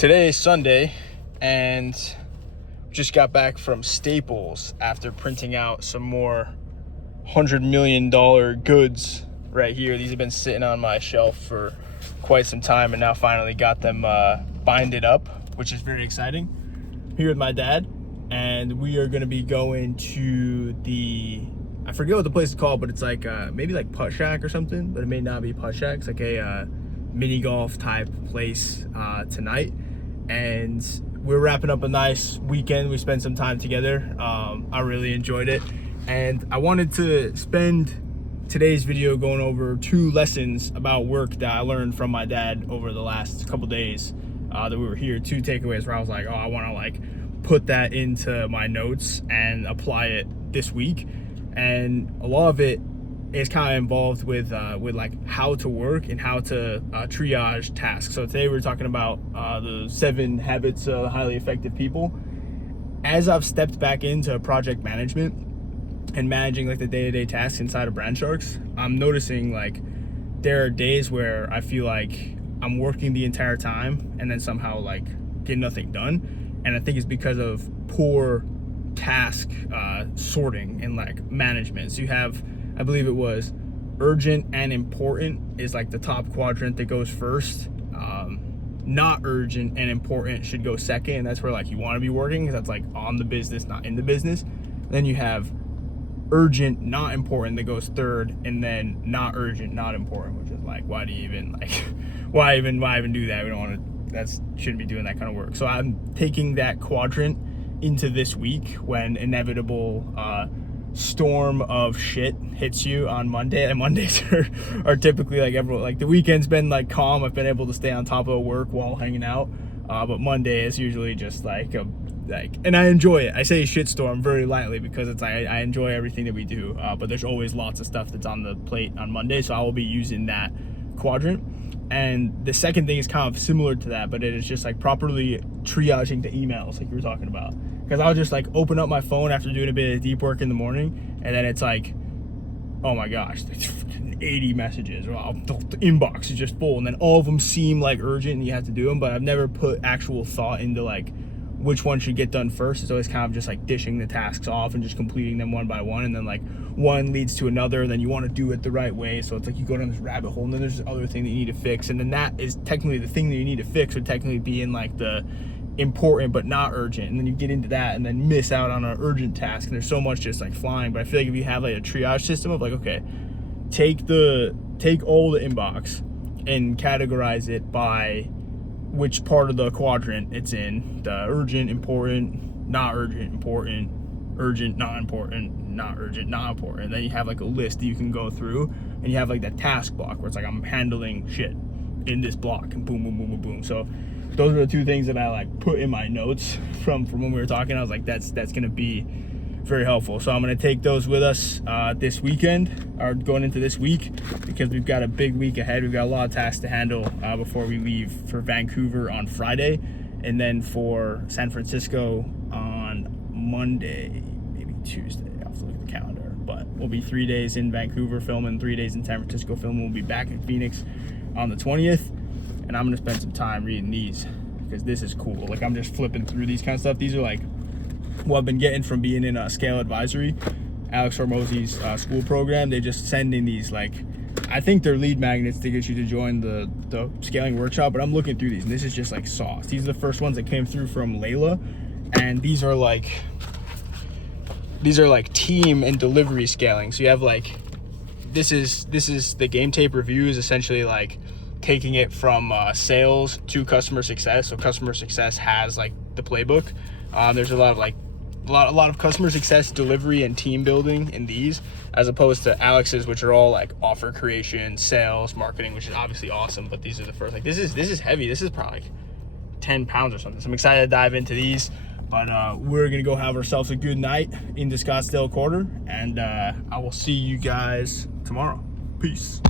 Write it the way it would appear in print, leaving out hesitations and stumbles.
Today is Sunday, and just got back from Staples after printing out some more $100 million goods right here. These have been sitting on my shelf for quite some time, and now finally got them binded up, which is very exciting. I'm here with my dad, and we are going to be going to I forget what the place is called, but it's like maybe like Putt Shack or something, but it may not be Putt Shack. It's like a mini golf type place tonight, and we're wrapping up a nice weekend. We spent some time together. I really enjoyed it, and I wanted to spend today's video going over 2 lessons about work that I learned from my dad over the last couple days that we were here. 2 takeaways where I was like, oh, I want to like put that into my notes and apply it this week. And a lot of it is kind of involved with like how to work and how to triage tasks. So today we're talking about the 7 habits of highly effective people. As I've stepped back into project management and managing like the day-to-day tasks inside of Brandsharks, I'm noticing like there are days where I feel like I'm working the entire time and then somehow like get nothing done. And I think it's because of poor task sorting and like management. So you have, I believe it was urgent and important is like the top quadrant that goes first. Not urgent and important should go second, and that's where like you want to be working, because that's like on the business, not in the business. Then you have urgent, not important that goes third, and then not urgent, not important, which is like, why do you even like why even do that? We don't want to, shouldn't be doing that kind of work. So I'm taking that quadrant into this week when inevitable storm of shit hits you on Monday. And Mondays are typically like everyone, like the weekend's been like calm. I've been able to stay on top of work while hanging out, but Monday is usually just like and I enjoy it. I say shitstorm very lightly because it's like I enjoy everything that we do, but there's always lots of stuff that's on the plate on Monday, so I will be using that quadrant. And the second thing is kind of similar to that, but it is just like properly triaging the emails like you were talking about. Because I'll just like open up my phone after doing a bit of deep work in the morning, and then it's like, oh my gosh, 80 messages, or the inbox is just full, and then all of them seem like urgent and you have to do them, but I've never put actual thought into like which one should get done first. It's always kind of just like dishing the tasks off and just completing them one by one, and then like one leads to another, and then you want to do it the right way, so it's like you go down this rabbit hole, and then there's this other thing that you need to fix, and then that is technically the thing that you need to fix would technically be in like the important but not urgent, and then you get into that and then miss out on an urgent task, and there's so much just like flying. But I feel like if you have like a triage system of like, okay, take all the inbox and categorize it by which part of the quadrant it's in, the urgent, important, not urgent, important, urgent, not important, not urgent, not important. And then you have like a list that you can go through, and you have like that task block where it's like I'm handling shit in this block, and boom, boom, boom, boom, boom. So those are the 2 things that I like put in my notes from when we were talking. I was like, that's gonna be very helpful. So I'm gonna take those with us this weekend, or going into this week, because we've got a big week ahead. We've got a lot of tasks to handle before we leave for Vancouver on Friday, and then for San Francisco on Monday, maybe Tuesday. I'll have to look at the calendar, but we'll be 3 days in Vancouver filming, 3 days in San Francisco filming. We'll be back in Phoenix on the 20th. And I'm gonna spend some time reading these because this is cool. Like I'm just flipping through these kind of stuff. These are like what I've been getting from being in a Scale Advisory, Alex Hormozi's school program. They just send in these, like, I think they're lead magnets to get you to join the scaling workshop. But I'm looking through these, and this is just like sauce. These are the first ones that came through from Layla, and these are like team and delivery scaling. So you have like this is the game tape review is essentially like taking it from sales to customer success. So customer success has like the playbook. There's a lot of customer success, delivery, and team building in these, as opposed to Alex's, which are all like offer creation, sales, marketing, which is obviously awesome. But these are the first, like this is heavy. This is probably like 10 pounds or something. So I'm excited to dive into these. But we're gonna go have ourselves a good night in the Scottsdale Quarter, and I will see you guys tomorrow. Peace.